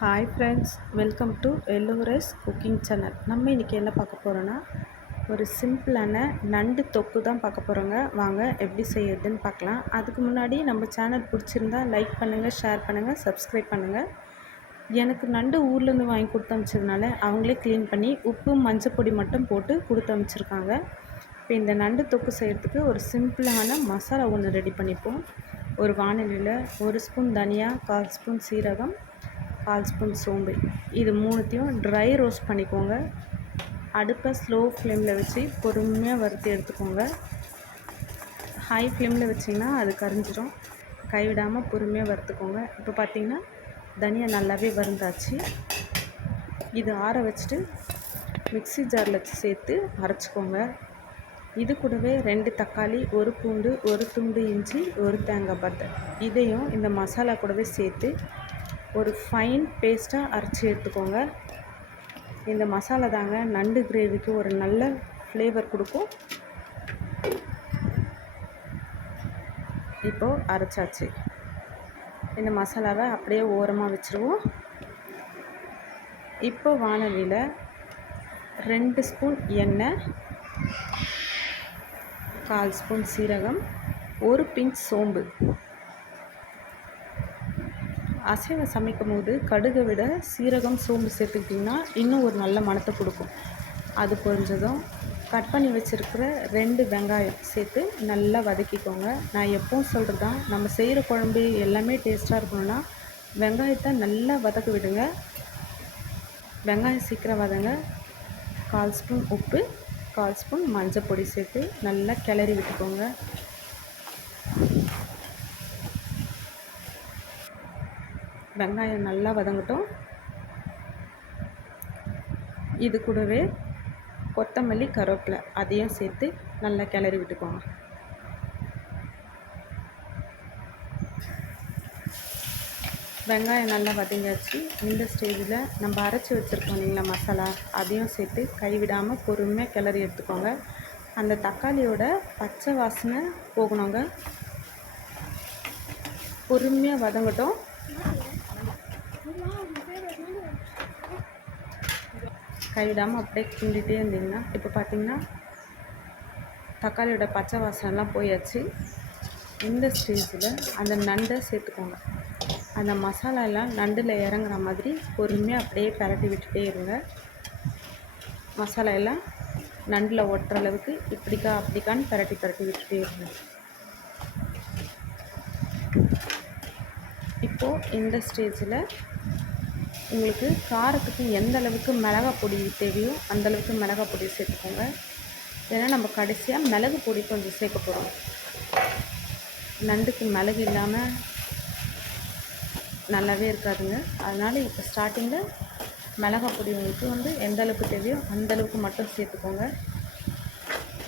Hi friends welcome to Ellora's cooking channel நம்ம இன்றைக்கி என்ன பார்க்க போகிறோன்னா ஒரு சிம்பிளான நண்டு தொக்கு தான் பார்க்க போகிறோங்க வாங்க எப்படி செய்யறதுன்னு பார்க்கலாம். அதுக்கு முன்னாடி நம்ம சேனல் பிடிச்சிருந்தா லைக் பண்ணுங்கள் ஷேர் பண்ணுங்கள் சப்ஸ்கிரைப் பண்ணுங்கள் எனக்கு நண்டு ஊர்லேருந்து வாங்கி கொடுத்து அனுப்பிச்சதுனால அவங்களே க்ளீன் பண்ணி உப்பு மஞ்சள் பொடி மட்டும் போட்டு கொடுத்து அனுப்பிச்சிருக்காங்க. இப்போ இந்த நண்டு தொக்கு செய்கிறதுக்கு ஒரு சிம்பிளான மசாலா ஒன்று ரெடி பண்ணிப்போம். ஒரு வானிலையில் ஒரு ஸ்பூன் தனியா கால் ஸ்பூன் சீரகம் கால் ஸ்பூன் சோம்பு. இது மூணுத்தையும் ட்ரை ரோஸ்ட் பண்ணிக்கோங்க. அடுப்பை ஸ்லோ ஃப்ளேமில் வச்சு பொறுமையாக வறுத்து எடுத்துக்கோங்க. ஹை ஃப்ளேமில் வச்சிங்கன்னா அது கரிஞ்சிடும் கைவிடாமல் பொறுமையாக வறுத்துக்கோங்க. இப்போ பார்த்திங்கன்னா தனியாக நல்லாவே வறுந்தாச்சு. இது ஆற வச்சுட்டு மிக்ஸி ஜாரில் சேர்த்து அரைச்சிக்கோங்க. இது கூடவே ரெண்டு தக்காளி ஒரு பூண்டு ஒரு துண்டு இஞ்சி ஒரு தேங்காய் பத்தை இதையும் இந்த மசாலா கூடவே சேர்த்து ஒரு ஃபைன் பேஸ்ட்டாக அரைச்சி எடுத்துக்கோங்க. இந்த மசாலா தாங்க நண்டு கிரேவிக்கு ஒரு நல்ல ஃப்ளேவர் கொடுக்கும். இப்போது அரைச்சாச்சு. இந்த மசாலாவை அப்படியே ஓரமாக வச்சுருவோம். இப்போ வானலியில் ரெண்டு ஸ்பூன் எண்ணெய் கால் ஸ்பூன் சீரகம் ஒரு பிஞ்ச் சோம்பு. அசைவம் சமைக்கும் போது கடுகை விட சீரகம் சோம்பு சேர்த்துக்கிட்டிங்கன்னா இன்னும் ஒரு நல்ல மணத்தை கொடுக்கும். அது பொரிஞ்சதும் கட் பண்ணி வச்சுருக்கிற ரெண்டு வெங்காயம் சேர்த்து நல்லா வதக்கிக்கோங்க. நான் எப்பவும் சொல்கிறது தான் நம்ம செய்கிற குழம்பு எல்லாமே டேஸ்ட்டாக இருக்கணும்னா வெங்காயத்தை நல்லா வதக்க விடுங்க. வெங்காயம் சீக்கிரம் வதங்க கால் ஸ்பூன் உப்பு கால் ஸ்பூன் மஞ்சள் பொடி சேர்த்து நல்லா கிளறி விட்டுக்கோங்க. வெங்காயம் நல்லா வதங்கட்டும். இது கூடவே கொத்தமல்லி கருவேப்பிலை அதையும் சேர்த்து நல்லா கிளறி விட்டுக்கோங்க. வெங்காயம் நல்லா வதங்கியாச்சு. இந்த ஸ்டேஜில் நம்ம அரைச்சி வச்சுருக்கோம் இல்லைங்களா மசாலா அதையும் சேர்த்து கைவிடாமல் பொறுமையாக கிளறி எடுத்துக்கோங்க. அந்த தக்காளியோட பச்சை வாசனை போகணுங்க. பொறுமையாக வதங்கட்டும். கைவிடாமல் அப்படியே கிண்டிகிட்டே இருந்தீங்கன்னா இப்போ பார்த்தீங்கன்னா தக்காளியோட பச்சை வாசனைலாம் போயாச்சு. இந்த ஸ்டேஜில் அந்த நண்டை சேர்த்துக்கோங்க. அந்த மசாலா எல்லாம் நண்டில் இறங்குற மாதிரி பொறுமையாக அப்படியே பரட்டி விட்டுட்டே இருங்க. மசாலா எல்லாம் நண்டில் ஒட்டுற அளவுக்கு இப்படிக்கா அப்படிக்கான்னு பரட்டி பரட்டி விட்டுட்டே இருங்க. இப்போது இந்த ஸ்டேஜில் உங்களுக்கு காரத்துக்கு எந்த அளவுக்கு மிளகா பொடி தேவையோ அந்தளவுக்கு மிளகா பொடி சேர்த்துக்கோங்க. ஏன்னா நம்ம கடைசியாக மிளகு பொடி கொஞ்சம் சேர்க்க போகிறோம் நண்டுக்கு மிளகு இல்லாமல் நல்லாவே இருக்காதுங்க. அதனால் இப்போ ஸ்டார்டிங்கில் மிளகா பொடி உங்களுக்கு வந்து எந்த அளவுக்கு தேவையோ அந்த அளவுக்கு மட்டும் சேர்த்துக்கோங்க.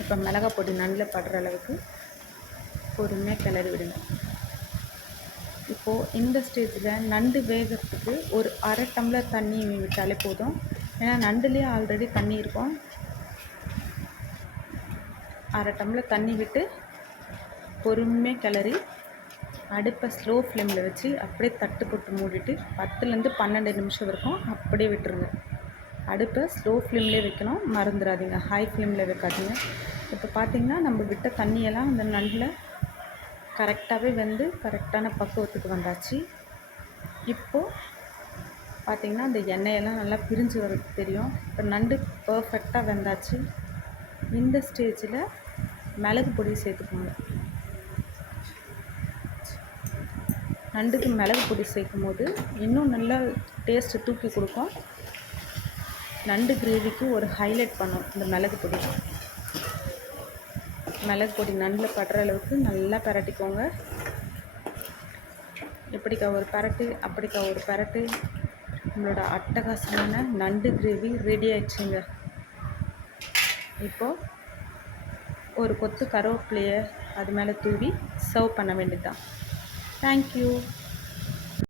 இப்போ மிளகா பொடி நண்டில் படுற அளவுக்கு பொறுமையாக கிளறி விடுங்க. இப்போது இந்த ஸ்டேஜில் நண்டு வேகிறதுக்கு ஒரு அரை டம்ளர் தண்ணி விட்டாலே போதும். ஏன்னா நண்டுலேயே ஆல்ரெடி தண்ணி இருக்கும். அரை டம்ளர் தண்ணி விட்டு பொறுமையாக கிளறி அடுப்பை ஸ்லோ ஃப்ளேமில் வச்சு அப்படியே தட்டு போட்டு மூடிட்டு பத்துலேருந்து பன்னெண்டு நிமிஷம் வரைக்கும் அப்படியே விட்டுருங்க. அடுப்பை ஸ்லோ ஃப்ளேம்லேயே வைக்கணும். மறந்துடாதீங்க. ஹை ஃப்ளேமில் வைக்காதீங்க. இப்போ பார்த்திங்கன்னா நம்ம விட்ட தண்ணியெல்லாம் அந்த நண்டில் கரெக்டாகவே வெந்து கரெக்டான பக்குவத்துக்கு வந்தாச்சு. இப்போது பார்த்திங்கன்னா அந்த எண்ணெயெல்லாம் நல்லா பிரிஞ்சு வரது தெரியும். இப்போ நண்டு பர்ஃபெக்டாக வெந்தாச்சு. இந்த ஸ்டேஜில் மிளகு பொடி சேர்த்துக்கோங்க. நண்டுக்கு மிளகு பொடி சேர்க்கும் போது இன்னும் நல்லா டேஸ்ட்டு தூக்கி கொடுக்கும். நண்டு கிரேவிக்கு ஒரு ஹைலைட் பண்ணும் இந்த மிளகு பொடி. மிளகு பொடி நண்டில் படுற அளவுக்கு நல்லா பரட்டிக்கோங்க. இப்படிக்கா ஒரு பரட்டு அப்படிக்கா ஒரு பரட்டு. நம்மளோட அட்டகாசமான நண்டு கிரேவி ரெடி ஆயிடுச்சுங்க. இப்போது ஒரு கொத்து கருவேப்பிலையை அது மேலே தூவி சர்வ் பண்ண வேண்டியதுதான். தேங்க்யூ